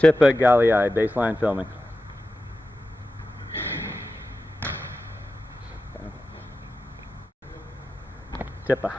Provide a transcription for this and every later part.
Tipa Galeai, baseline filming. Tipa.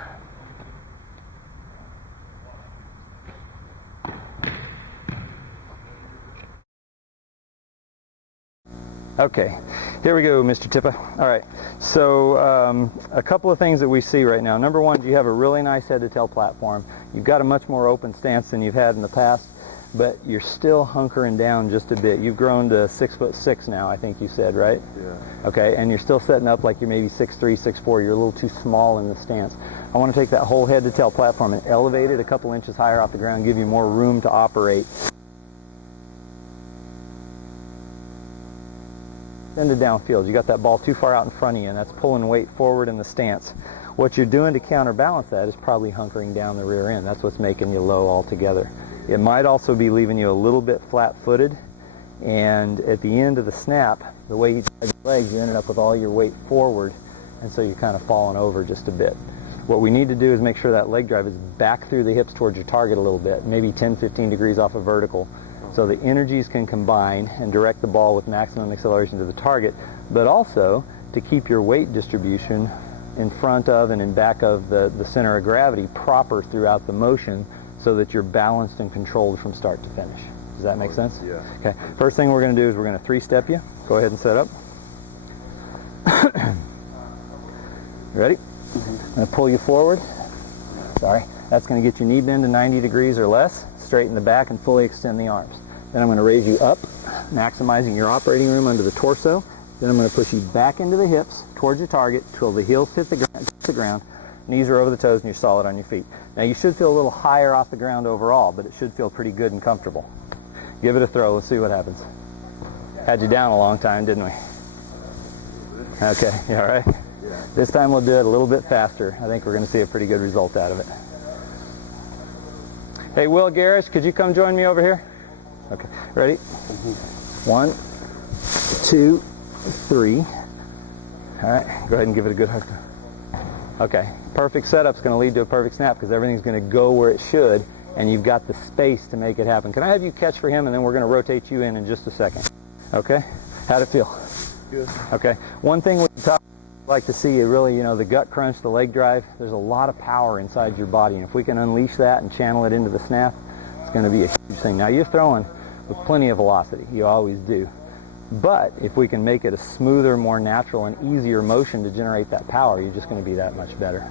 Okay, here we go, Mr. Tipa. All right, so a couple of things that we see right now. Number one, you have a really nice head-to-tail platform. You've got a much more open stance than you've had in the past, but you're still hunkering down just a bit. You've grown to 6'6" now, I think you said, right? Yeah. Okay, and you're still setting up like you're maybe 6'3", 6'4". You're a little too small in the stance. I want to take that whole head-to-tail platform and elevate it a couple inches higher off the ground, give you more room to operate. Extended downfield. You got that ball too far out in front of you, and that's pulling weight forward in the stance. What you're doing to counterbalance that is probably hunkering down the rear end. That's what's making you low altogether. It might also be leaving you a little bit flat-footed, and at the end of the snap, the way you drag your legs, you ended up with all your weight forward, and so you're kind of falling over just a bit. What we need to do is make sure that leg drive is back through the hips towards your target a little bit, maybe 10-15 degrees off of vertical, so the energies can combine and direct the ball with maximum acceleration to the target, but also to keep your weight distribution in front of and in back of the center of gravity proper throughout the motion, so that you're balanced and controlled from start to finish. Does that make sense? Yeah. Okay. First thing we're going to do is we're going to three-step you. Go ahead and set up. Ready? I'm going to pull you forward. Sorry. That's going to get your knee bend to 90 degrees or less. Straighten the back and fully extend the arms. Then I'm going to raise you up, maximizing your operating room under the torso. Then I'm going to push you back into the hips towards your target till the heels hit the ground. Knees are over the toes and you're solid on your feet. Now you should feel a little higher off the ground overall, but it should feel pretty good and comfortable. Give it a throw. Let's see what happens. Had you down a long time, didn't we? Okay, you all right? Yeah. This time we'll do it a little bit faster. I think we're going to see a pretty good result out of it. Hey, Will Garrish, could you come join me over here? Okay, ready? 1, 2, 3. All right, go ahead and give it a good hug. Okay, perfect setup's going to lead to a perfect snap because everything's going to go where it should, and you've got the space to make it happen. Can I have you catch for him, and then we're going to rotate you in just a second? Okay? How'd it feel? Good. Okay. One thing we like to see is really, the gut crunch, the leg drive. There's a lot of power inside your body, and if we can unleash that and channel it into the snap, it's going to be a huge thing. Now, you're throwing with plenty of velocity. You always do. But if we can make it a smoother, more natural, and easier motion to generate that power, you're just going to be that much better.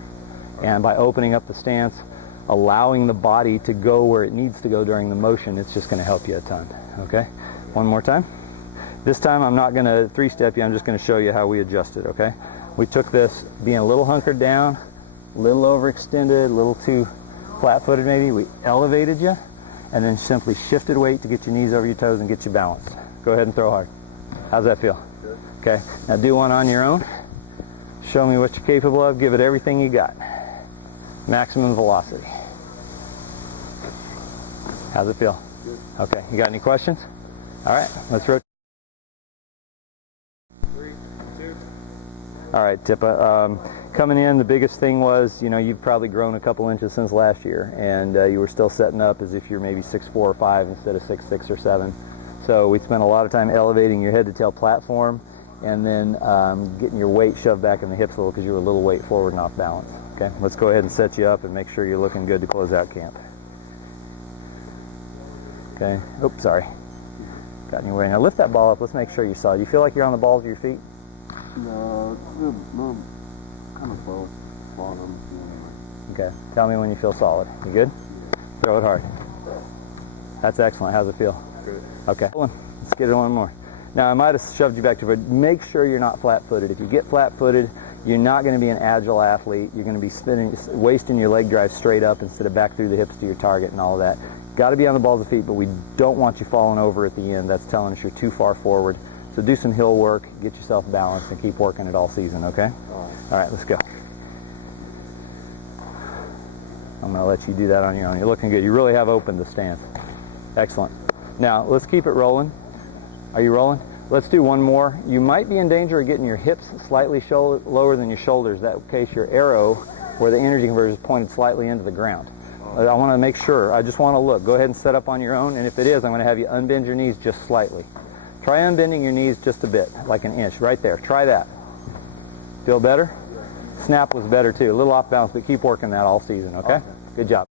And by opening up the stance, allowing the body to go where it needs to go during the motion, it's just going to help you a ton. Okay? One more time. This time I'm not going to three-step you. I'm just going to show you how we adjust it. Okay? We took this being a little hunkered down, a little overextended, a little too flat-footed maybe. We elevated you, and then simply shifted weight to get your knees over your toes and get you balanced. Go ahead and throw hard. How's that feel? Good. Okay, now do one on your own. Show me what you're capable of. Give it everything you got. Maximum velocity. How's it feel? Good. Okay, you got any questions? All right, let's rotate. 3, 2. All right, Tipa. Coming in, the biggest thing was, you've probably grown a couple inches since last year, and you were still setting up as if you're maybe 6'4" or 5" instead of 6'6" or 7. So we spent a lot of time elevating your head-to-tail platform, and then getting your weight shoved back in the hips a little because you were a little weight forward and off balance. Okay, let's go ahead and set you up and make sure you're looking good to close out camp. Okay. Oops, sorry. Got in your way. Now lift that ball up. Let's make sure you're solid. You feel like you're on the balls of your feet? No, kind of both. Bottom. Okay. Tell me when you feel solid. You good? Throw it hard. That's excellent. How's it feel? Good. Okay. Let's get it one more. Now I might have shoved you back to, but make sure you're not flat-footed. If you get flat-footed, you're not going to be an agile athlete. You're going to be wasting your leg drive straight up instead of back through the hips to your target and all of that. Got to be on the balls of feet, but we don't want you falling over at the end. That's telling us you're too far forward. So do some hill work, get yourself balanced, and keep working it all season, okay? All right, let's go. I'm going to let you do that on your own. You're looking good. You really have opened the stance. Excellent. Now, let's keep it rolling. Are you rolling? Let's do one more. You might be in danger of getting your hips slightly lower than your shoulders. That case your arrow, where the energy converter is pointed slightly into the ground. I want to make sure. I just want to look. Go ahead and set up on your own, and if it is, I'm going to have you unbend your knees just slightly. Try unbending your knees just a bit, like an inch, right there. Try that. Feel better? Snap was better too. A little off balance, but keep working that all season, okay? Good job.